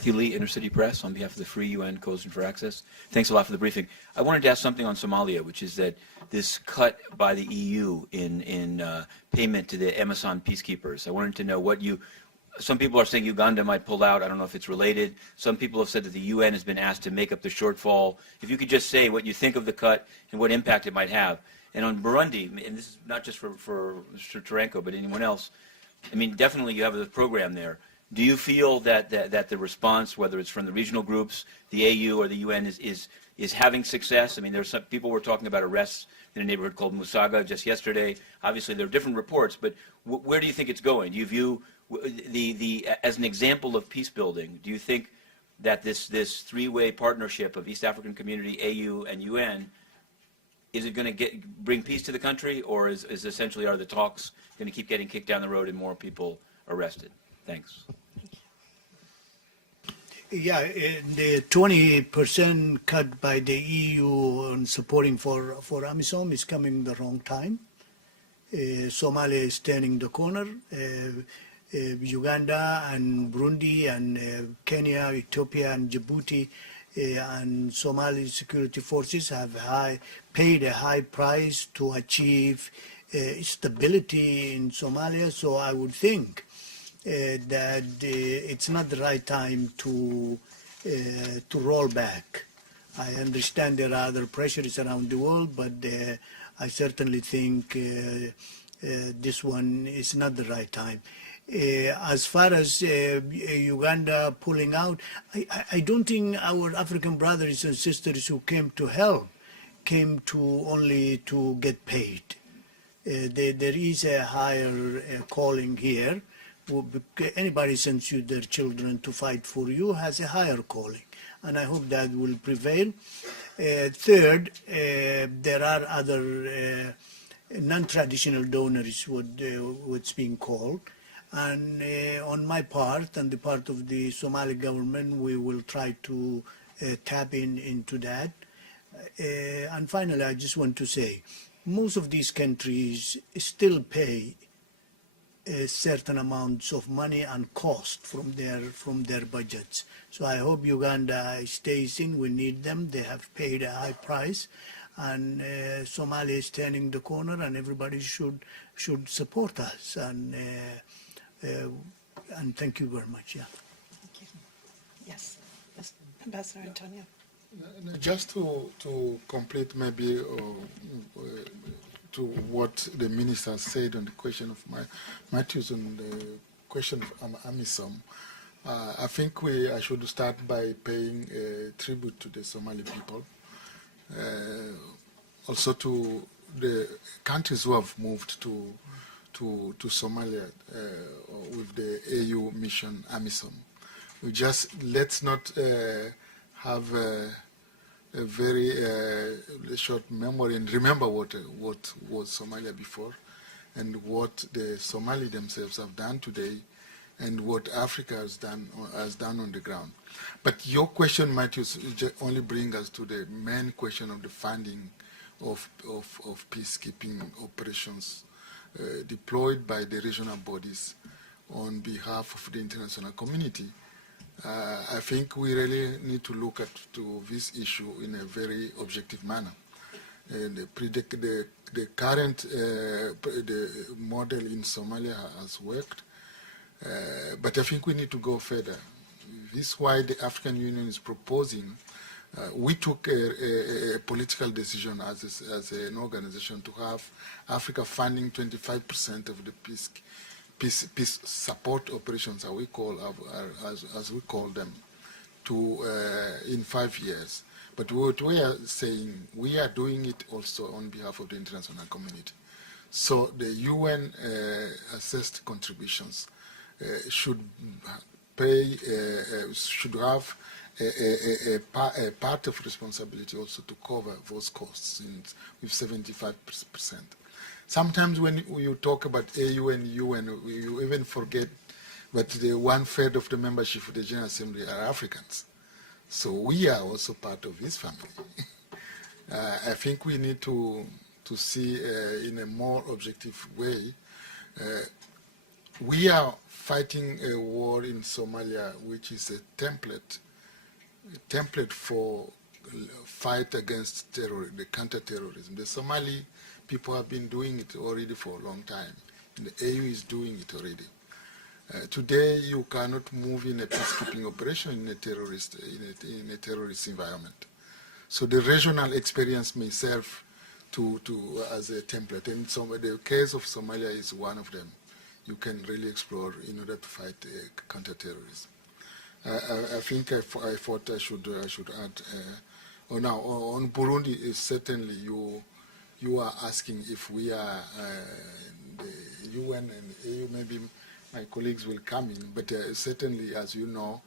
Matthew Lee, Inner City Press, on behalf of the Free UN Coalition for Access. Thanks a lot for the briefing. I wanted to ask something on Somalia, which is that this cut by the EU in payment to the AMISOM peacekeepers. I wanted to know what you, some people are saying Uganda might pull out. I don't know if it's related. Some people have said that the UN has been asked to make up the shortfall. If you could just say what you think of the cut and what impact it might have. And on Burundi, and this is not just for Mr. Taranko, but anyone else, I mean, definitely you have a program there. Do you feel that the response, whether it's from the regional groups, the AU, or the UN, is having success? I mean, there's some people were talking about arrests in a neighborhood called Musaga just yesterday. Obviously, there are different reports, but where do you think it's going? Do you view as an example of peace building? Do you think that this three-way partnership of East African Community, AU, and UN, is it going to bring peace to the country, or is essentially are the talks going to keep getting kicked down the road and more people arrested? Thanks. Yeah, the 20% cut by the EU on supporting for AMISOM is coming the wrong time. Somalia is turning the corner. Uganda and Burundi and Kenya, Ethiopia and Djibouti and Somali security forces have paid a high price to achieve stability in Somalia. So I would think that it's not the right time to roll back. I understand there are other pressures around the world, but I certainly think this one is not the right time. As far as Uganda pulling out, I don't think our African brothers and sisters who came to help came to only to get paid. There is a higher calling here. Anybody sends you their children to fight for you has a higher calling, and I hope that will prevail. Third, there are other non-traditional donors, what's being called, and on my part and the part of the Somali government, we will try to tap into that. And finally, I just want to say, most of these countries still pay certain amounts of money and cost from their budgets. So I hope Uganda stays in. We need them. They have paid a high price, and Somalia is turning the corner, and everybody should support us. And thank you very much. Yeah. Thank you. Yes, Ambassador Antonio. Just to complete maybe to what the minister said on the question of Matthews on the question of AMISOM, I think I should start by paying tribute to the Somali people, also to the countries who have moved to Somalia with the AU mission AMISOM. Let's not have a very short memory and remember what was Somalia before and what the Somali themselves have done today and what Africa has done on the ground. But your question, Matthew, only brings us to the main question of the funding of peacekeeping operations deployed by the regional bodies on behalf of the international community. I think we really need to look to this issue in a very objective manner. The current the model in Somalia has worked, but I think we need to go further. This is why the African Union is proposing. We took a political decision as an organization to have Africa funding 25% of the peace support operations, as we call them, in 5 years. But what we are saying, we are doing it also on behalf of the international community. So the UN assessed contributions should have a part of responsibility also to cover those costs with 75%. Sometimes when you talk about AU and UN, you even forget that the 1/3 of the membership of the General Assembly are Africans. So we are also part of this family. I think we need to see in a more objective way we are fighting a war in Somalia, which is a template for fight against terror, the counter-terrorism. The Somali people have been doing it already for a long time. And the AU is doing it already. Today, you cannot move in a peacekeeping operation in a terrorist environment. So the regional experience may serve as a template, and the case of Somalia is one of them. You can really explore in order to fight counterterrorism. I think I thought I should add. Now on Burundi, is certainly you are asking if we are the UN and AU. Maybe my colleagues will come in, but certainly, as you know,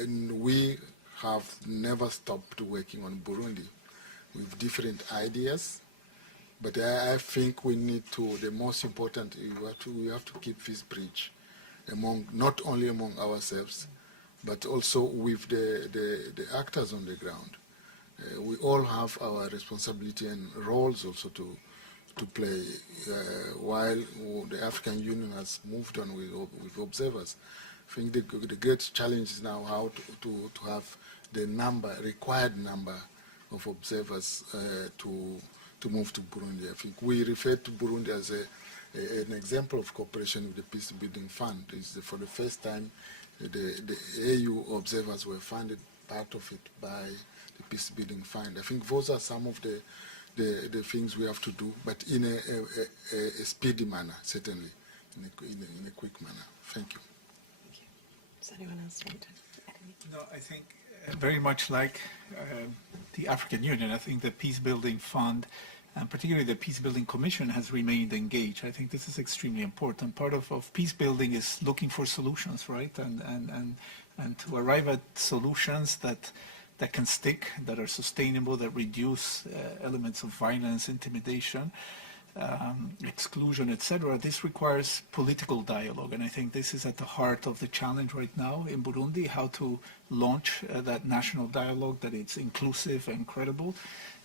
and we have never stopped working on Burundi with different ideas. But I think we need to, the most important, we have to keep this bridge not only among ourselves, but also with the actors on the ground. We all have our responsibility and roles also to play, while the African Union has moved on with observers. I think the great challenge is now how to have the required number of observers to move to Burundi. I think we refer to Burundi as an example of cooperation with the Peacebuilding Fund. For the first time, the AU observers were funded, part of it, by the Peacebuilding Fund. I think those are some of the things we have to do, but in a speedy manner, certainly, in a quick manner. Thank you. Thank you. Does anyone else want to add anything? No, I think very much like the African Union, I think the Peacebuilding Fund and particularly the Peacebuilding Commission has remained engaged. I think this is extremely important. Part of peacebuilding is looking for solutions, right? And to arrive at solutions that can stick, that are sustainable, that reduce elements of violence, intimidation, exclusion, etc. This requires political dialogue, and I think this is at the heart of the challenge right now in Burundi, how to launch that national dialogue, that it's inclusive and credible.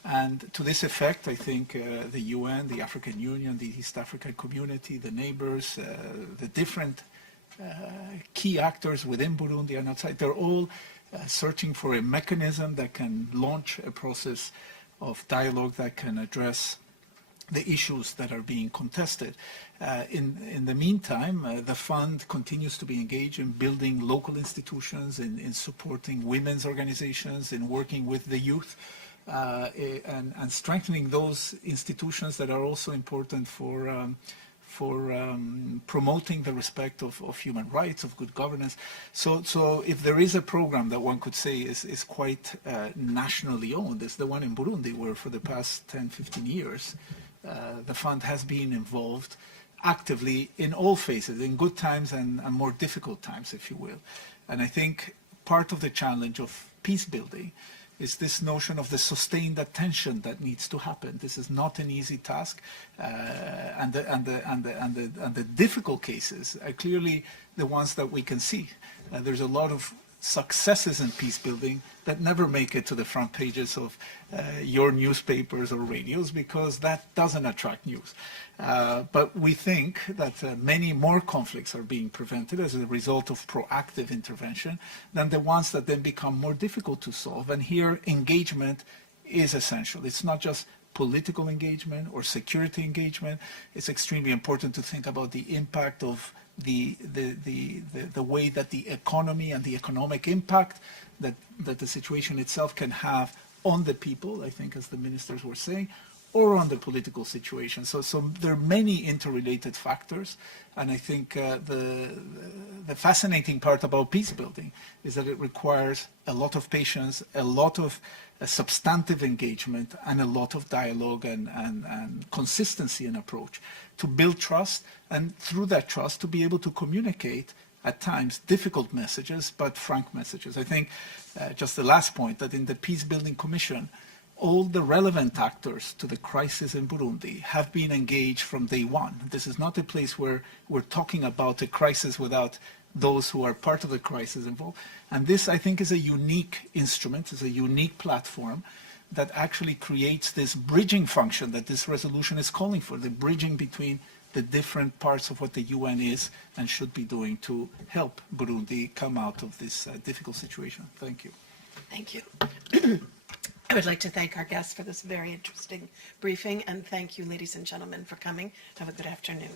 And to this effect, I think the UN, the African Union, the East African community, the neighbors, the different key actors within Burundi and outside, they're all searching for a mechanism that can launch a process of dialogue that can address the issues that are being contested. In the meantime, the fund continues to be engaged in building local institutions, in supporting women's organizations, in working with the youth, and strengthening those institutions that are also important for promoting the respect of human rights, of good governance. So if there is a program that one could say is quite nationally owned, it's the one in Burundi, where for the past 10, 15 years, the fund has been involved actively in all phases, in good times and more difficult times, if you will. And I think part of the challenge of peace building is this notion of the sustained attention that needs to happen. This is not an easy task, and the difficult cases are clearly the ones that we can see. There's a lot of successes in peace building that never make it to the front pages of your newspapers or radios, because that doesn't attract news. But we think that many more conflicts are being prevented as a result of proactive intervention than the ones that then become more difficult to solve. And here, engagement is essential. It's not just political engagement or security engagement. It's extremely important to think about the impact of the way that the economy and the economic impact that the situation itself can have on the people, I think, as the ministers were saying, or on the political situation. So there are many interrelated factors, and I think the fascinating part about peace building is that it requires a lot of patience, a lot of substantive engagement, and a lot of dialogue and consistency in approach to build trust, and through that trust to be able to communicate at times difficult messages, but frank messages. I think just the last point, that in the Peacebuilding Commission, all the relevant actors to the crisis in Burundi have been engaged from day one. This is not a place where we're talking about a crisis without those who are part of the crisis involved. And this, I think, is a unique instrument, is a unique platform that actually creates this bridging function that this resolution is calling for, the bridging between the different parts of what the UN is and should be doing to help Burundi come out of this difficult situation. Thank you. Thank you. I would like to thank our guests for this very interesting briefing, and thank you, ladies and gentlemen, for coming. Have a good afternoon.